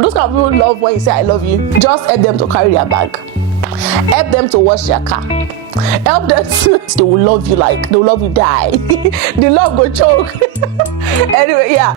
Those kind of people love when you say I love you. Just help them to carry their bag, help them to wash their car, help them to they will love you like they will love you die. The love go choke. Anyway, yeah.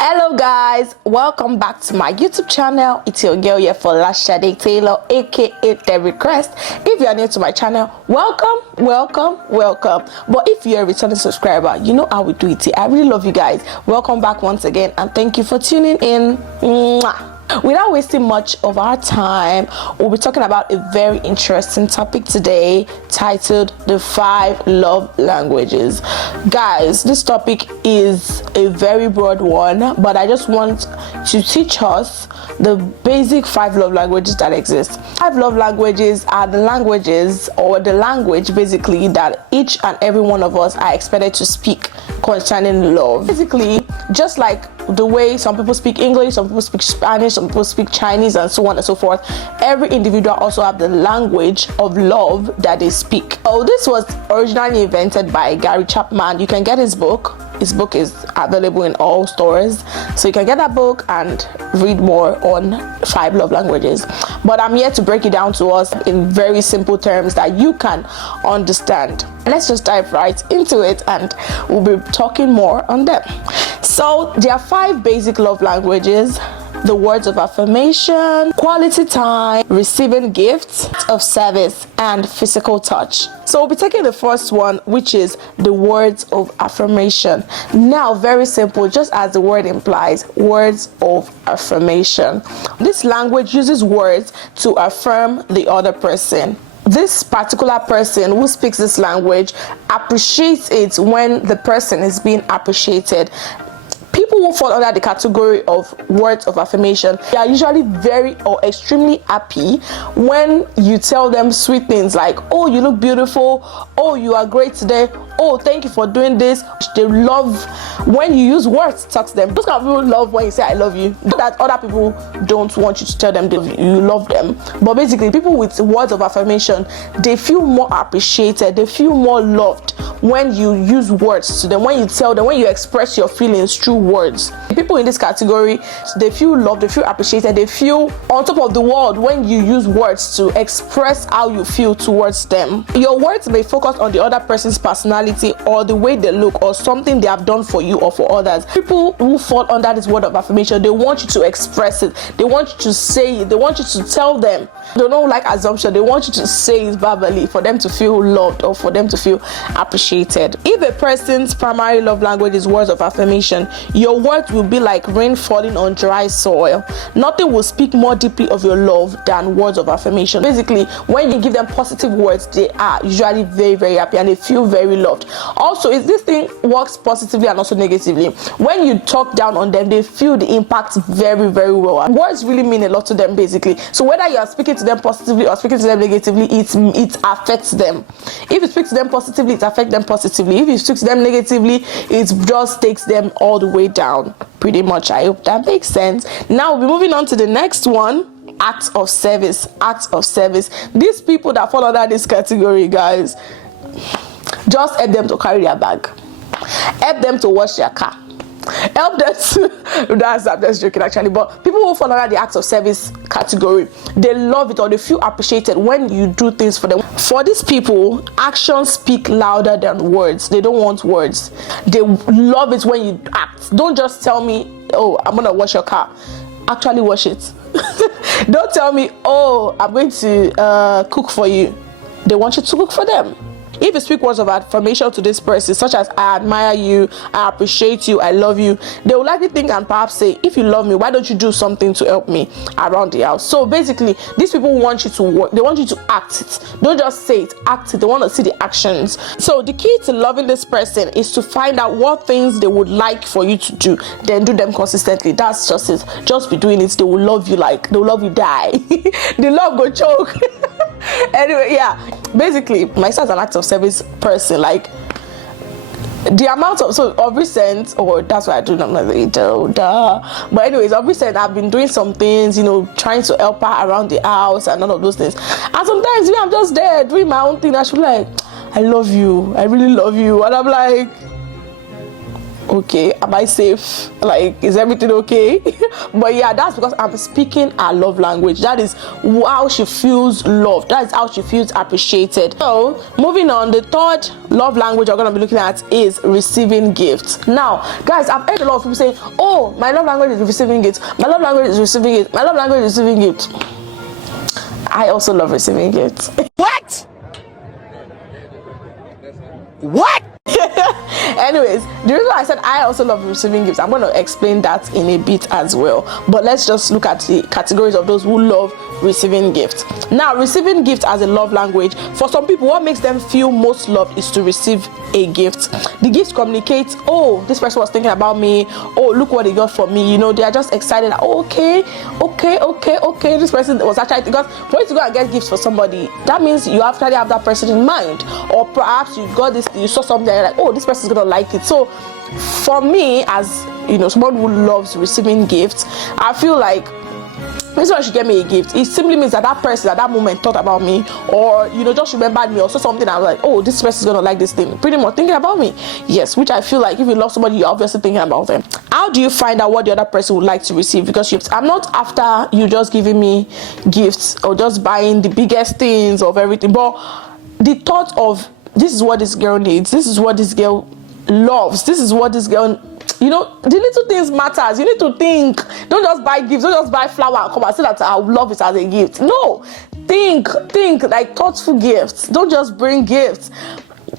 Hello guys, welcome back to my YouTube channel. It's your girl here, Folasade Taylor, aka The Request. If you are new to my channel, welcome. But if you're a returning subscriber, you know how we do it here. I really love you guys. Welcome back once again, and thank you for tuning in. Mwah. Without wasting much of our time, we'll be talking about a very interesting topic today titled the 5 love languages. Guys, this topic is a very broad one, but I just want to teach us the basic 5 love languages that exist. 5 love languages are the languages, or the language basically, that each and every one of us are expected to speak concerning love. Basically, just like the way some people speak English, some people speak Spanish, some people speak Chinese, and so on and so forth, every individual also have the language of love that they speak. Oh, this was originally invented by Gary Chapman. You can get his book. His book is available in all stores, so you can get that book and read more on 5 love languages. But I'm here to break it down to us in very simple terms that you can understand. Let's just dive right into it, and we'll be talking more on them. So there are 5 basic love languages: the words of affirmation, quality time, receiving gifts of service, and physical touch. So we'll be taking the first one, which is the words of affirmation. Now, very simple, just as the word implies, words of affirmation. This language uses words to affirm the other person. This particular person who speaks this language appreciates it when the person is being appreciated. People who fall under the category of words of affirmation, they are usually very or extremely happy when you tell them sweet things like, oh, you look beautiful, oh, you are great today, oh, thank you for doing this. They love when you use words to talk to them. Those kind of people love when you say I love you. That other people don't want you to tell them you love them. But basically, people with words of affirmation, they feel more appreciated, they feel more loved when you use words to them, when you tell them, when you express your feelings through words. People in this category, they feel loved, they feel appreciated, they feel on top of the world when you use words to express how you feel towards them. Your words may focus on the other person's personality or the way they look or something they have done for you or for others. People who fall under this word of affirmation, they want you to express it, they want you to say it, they want you to tell them. They don't like assumption, they want you to say it verbally for them to feel loved or for them to feel appreciated. If a person's primary love language is words of affirmation, your words will be like rain falling on dry soil. Nothing will speak more deeply of your love than words of affirmation. Basically, when you give them positive words, they are usually very, very happy and they feel very loved. Also, this thing works positively and also negatively. When you talk down on them, they feel the impact very, very well. Words really mean a lot to them, basically. So whether you are speaking to them positively or speaking to them negatively, it affects them. If you speak to them positively, it affects them positively. If you speak to them negatively, it just takes them all the way down. Pretty much. I hope that makes sense. Now we'll be moving on to the next one. Acts of service. Acts of service. These people that fall under this category, guys, just help them to carry their bag, help them to wash their car, help them to I'm just joking actually, but people who fall under the acts of service category, they love it or they feel appreciated when you do things for them. For these people, actions speak louder than words. They don't want words. They love it when you act. Don't just tell me, oh, I'm gonna wash your car. Actually wash it. Don't tell me, oh, I'm going to cook for you. They want you to cook for them. If you speak words of affirmation to this person, such as I admire you, I appreciate you, I love you, they will likely think and perhaps say, if you love me, why don't you do something to help me around the house? So basically, these people want you to work, they want you to act it. Don't just say it, act it. They want to see the actions. So the key to loving this person is to find out what things they would like for you to do, then do them consistently. That's just it. Just be doing it. They will love you like, they will love you die. The love go choke. Anyway, yeah, basically my son's an act of service person. Like, The amount of recent, or that's what I do, I'm like, duh. But anyways, of recent, I've been doing some things, trying to help her around the house and all of those things. And sometimes I'm just there doing my own thing. I should be like, I love you, I really love you. And I'm like, okay, am I safe? Like, is everything okay? But yeah, that's because I'm speaking her love language. That is how she feels loved. That is how she feels appreciated. So moving on, the third love language we're going to be looking at is receiving gifts. Now guys, I've heard a lot of people saying, oh, my love language is receiving gifts, my love language is receiving gifts, my love language is receiving gifts. I also love receiving gifts. What? Anyways, the reason why I said I also love receiving gifts, I'm going to explain that in a bit as well. But let's just look at the categories of those who love receiving gifts. Now, receiving gifts as a love language, for some people, what makes them feel most loved is to receive a gift. The gift communicates, oh, this person was thinking about me, oh, look what they got for me. They are just excited. Oh, okay, this person was actually, because for you to go and get gifts for somebody, that means you actually have that person in mind. Or perhaps you got this, you saw something and you're like, oh, this person's gonna like it. So for me, as someone who loves receiving gifts, I feel like this one should get me a gift. It simply means that that person at that moment thought about me, or just remembered me, or saw something. I was like, oh, this person's gonna like this thing. Pretty much thinking about me. Yes, which I feel like if you love somebody, you're obviously thinking about them. How do you find out what the other person would like to receive? Because I'm not after you just giving me gifts or just buying the biggest things of everything, but the thought of, this is what this girl needs, this is what this girl loves, this is what this girl, the little things matters. You need to think. Don't just buy gifts, don't just buy flower and come and say that I would love it as a gift. No, think like thoughtful gifts. Don't just bring gifts.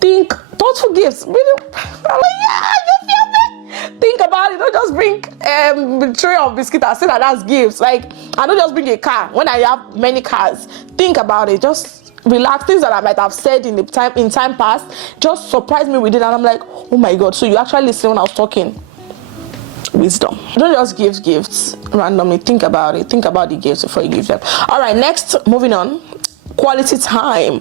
Think thoughtful gifts. Really, I'm like, yeah, you feel me? Think about it. Don't just bring a tray of biscuits and say that that's gifts. Like, I don't just bring a car when I have many cars. Think about it. Just relax. Things that I might have said in time past just surprise me with it, and I'm like, oh my god, so you actually listened when I was talking. Wisdom. Don't just give gifts randomly. Think about it. Think about the gifts before you give them. All right, next, moving on, quality time.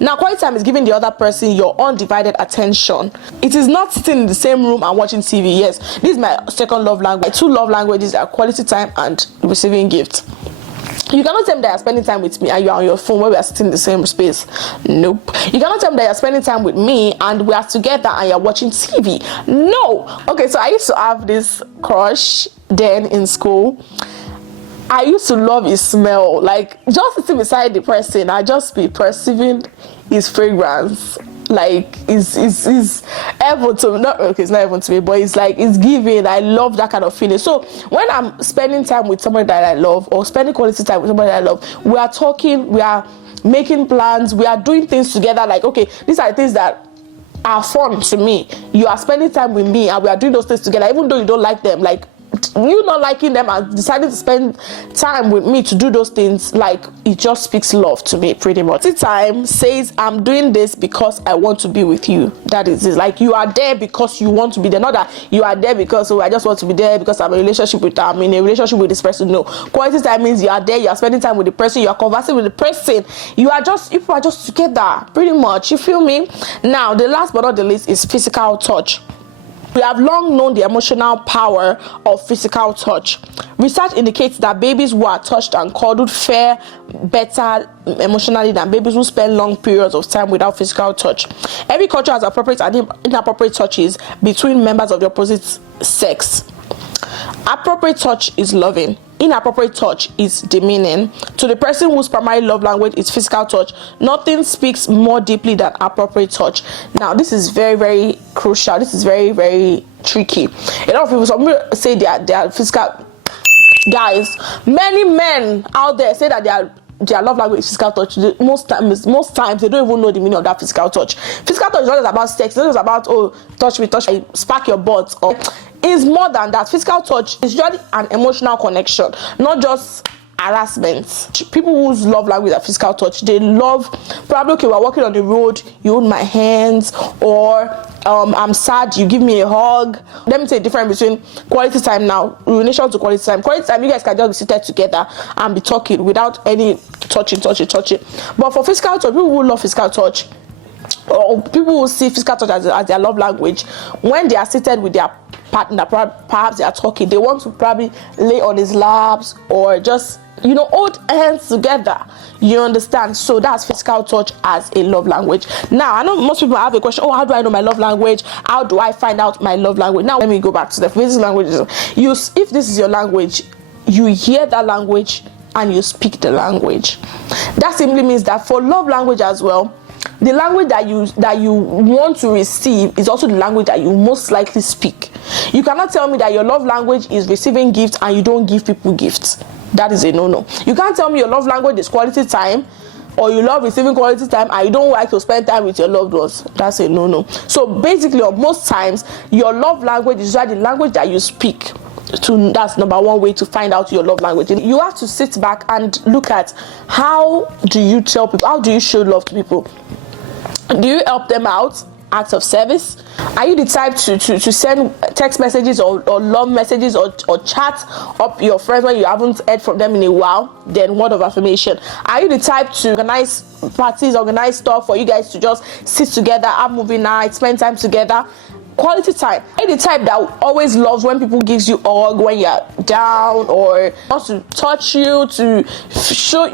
Now, quality time is giving the other person your undivided attention. It is not sitting in the same room and watching TV. Yes, this is my second love language. My two love languages are quality time and receiving gifts. You cannot tell me that you're spending time with me and you're on your phone when we are sitting in the same space. Nope. You cannot tell me that you're spending time with me and we are together and you're watching TV. No. Okay, so I used to have this crush then in school. I used to love his smell. Like, just sitting beside the person, I just be perceiving his fragrance. Like, it's heaven to me. Not okay, it's not heaven to me, but it's like, it's giving. I love that kind of feeling. So when I'm spending time with somebody that I love, or spending quality time with somebody that I love, we are talking, we are making plans, we are doing things together. Like, okay, these are the things that are fun to me. You are spending time with me and we are doing those things together, even though you don't like them. Like, you not liking them and deciding to spend time with me to do those things, like, it just speaks love to me, pretty much. The time says, I'm doing this because I want to be with you. That is it. Like, you are there because you want to be there, not that you are there because, oh, I just want to be there because I'm in a relationship with this person. No, quality time means you are there, you are spending time with the person, you are conversing with the person, you are just together, pretty much. You feel me? Now, the last but not the least is physical touch. We have long known the emotional power of physical touch. Research indicates that babies who are touched and cuddled fare better emotionally than babies who spend long periods of time without physical touch. Every culture has appropriate and inappropriate touches between members of the opposite sex. Appropriate touch is loving. Inappropriate touch is demeaning. To the person whose primary love language is physical touch, nothing speaks more deeply than appropriate touch. Now, this is very, very crucial. This is very, very tricky. A lot of people, some people say they are physical. Guys, many men out there say that their love language is physical touch. Most times they don't even know the meaning of that physical touch. Physical touch is not just about sex. It's not just about, oh, touch me, spark your butt. Or it's more than that. Physical touch is usually an emotional connection, not just harassment. People whose love language are physical touch, they love, probably, okay, we're walking on the road, you hold my hands, or I'm sad, you give me a hug. Let me tell you the difference between quality time now, relation to quality time. Quality time, you guys can just be seated together and be talking without any touching. But for physical touch, people who love physical touch, or people will see physical touch as their love language. When they are seated with their partner, perhaps they are talking, they want to probably lay on his laps or just, hold hands together. You understand? So that's physical touch as a love language. Now, I know most people have a question, how do I know my love language? How do I find out my love language? Now, let me go back to the physical languages. If this is your language, you hear that language and you speak the language. That simply means that for love language as well, the language that you want to receive is also the language that you most likely speak. You cannot tell me that your love language is receiving gifts and you don't give people gifts. That is a no-no. You can't tell me your love language is quality time, or you love receiving quality time and you don't like to spend time with your loved ones. That's a no-no. So basically, most times, your love language is the language that you speak. That's number one way to find out your love language. You have to sit back and look at, how do you tell people, how do you show love to people? Do you help them out? Acts of service? Are you the type to send text messages or love messages or chat up your friends when you haven't heard from them in a while? Then word of affirmation. Are you the type to organize parties, organize stuff for you guys to just sit together, have movie nights, spend time together? Quality time. Are you the type that always loves when people gives you a hug when you're down, or wants to touch you, to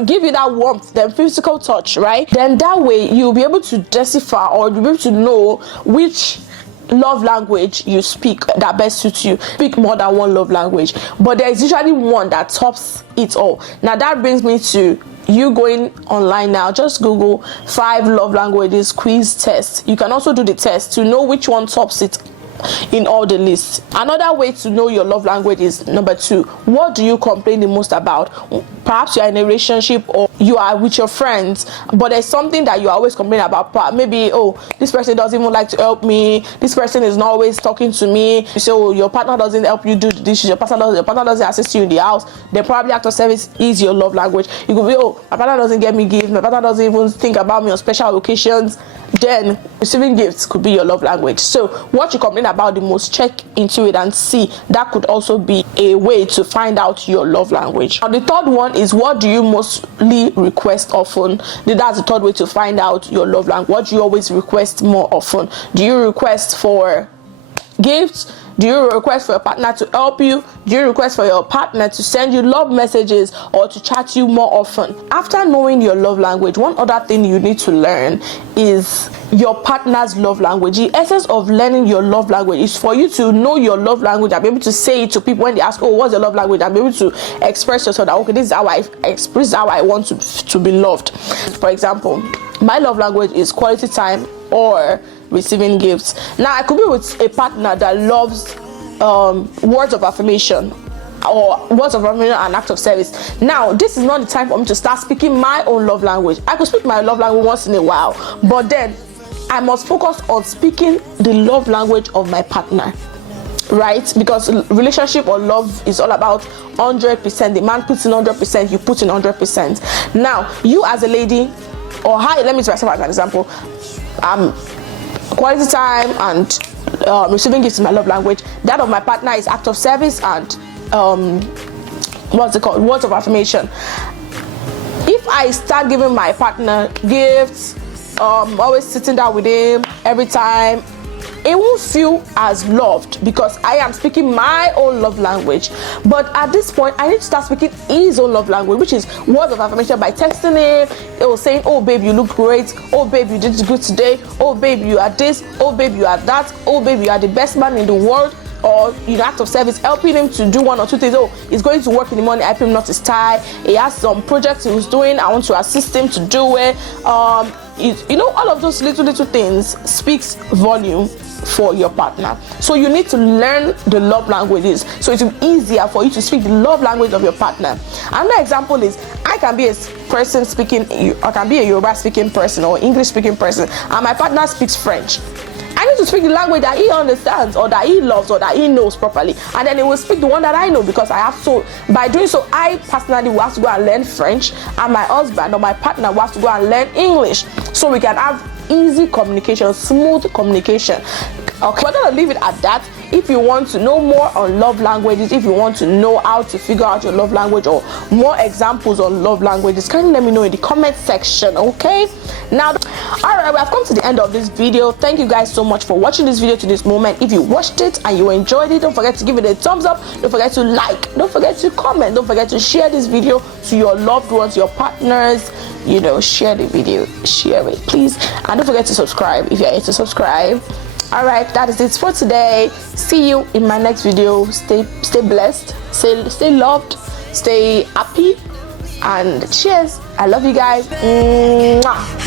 give you that warmth, then physical touch, right? Then that way you'll be able to decipher, or you'll be able to know which love language you speak that best suits you. Speak more than one love language, but there's usually one that tops it all. Now that brings me to you going online now. Just Google 5 love languages quiz test. You can also do the test to know which one tops it in all the lists. Another way to know your love language is number 2. What do you complain the most about? Perhaps you're in a relationship or you are with your friends, but there's something that you always complain about. Maybe, this person doesn't even like to help me, this person is not always talking to me. You say, your partner doesn't help you do the dishes, your partner doesn't assist you in the house. Then probably act of service is your love language. You could be, my partner doesn't get me gifts, my partner doesn't even think about me on special occasions. Then receiving gifts could be your love language. So what you complain about the most, check into it and see. That could also be a way to find out your love language. Now the third one is, what do you mostly request often? That's the third way to find out your love language. What do you always request more often? Do you request for gifts? Do you request for your partner to help you? Do you request for your partner to send you love messages or to chat you more often? After knowing your love language, one other thing you need to learn is your partner's love language. The essence of learning your love language is for you to know your love language and be able to say it to people when they ask, what's your love language? And be able to express yourself that, okay, this is how I express, how I want to be loved. For example, my love language is quality time or receiving gifts. Now I could be with a partner that loves words of affirmation or words of affirmation and act of service. Now this is not the time for me to start speaking my own love language. I could speak my love language once in a while, but then I must focus on speaking the love language of my partner, right? Because relationship or love is all about 100%. The man puts in 100%, you put in 100%. Now you as a lady, or let me use myself as an example. Quality time and receiving gifts is my love language. That of my partner is act of service and words of affirmation. If I start giving my partner gifts, always sitting down with him every time, it won't feel as loved because I am speaking my own love language. But at this point, I need to start speaking his own love language, which is words of affirmation, by texting him or saying, babe, you look great. Babe, you did good today. Babe, you are this. Babe, you are that. Babe, you are the best man in the world. Or in act of service, helping him to do 1 or 2 things. He's going to work in the morning, help him not his tie. He has some projects he was doing, I want to assist him to do it. All of those little things speaks volume for your partner. So you need to learn the love languages so it's easier for you to speak the love language of your partner. Another example is, I can be a person speaking, I can be a Yoruba speaking person or English speaking person, and my partner speaks French. I need to speak the language that he understands or that he loves or that he knows properly, and then he will speak the one that I know, because I have to. By doing so, I personally will have to go and learn French, and my husband or my partner will have to go and learn English, so we can have easy communication, smooth communication. Okay, we're gonna leave it at that. If you want to know more on love languages, if you want to know how to figure out your love language or more examples on love languages, kindly let me know in the comment section. Okay, now alright, we have come to the end of this video. Thank you guys so much for watching this video to this moment. If you watched it and you enjoyed it, don't forget to give it a thumbs up, don't forget to like, don't forget to comment, don't forget to share this video to your loved ones, your partners. You know, share the video, share it please, and don't forget to subscribe if you're here to subscribe. Alright, that is it for today. See you in my next video. Stay blessed, stay loved, stay happy, and cheers. I love you guys. Mwah.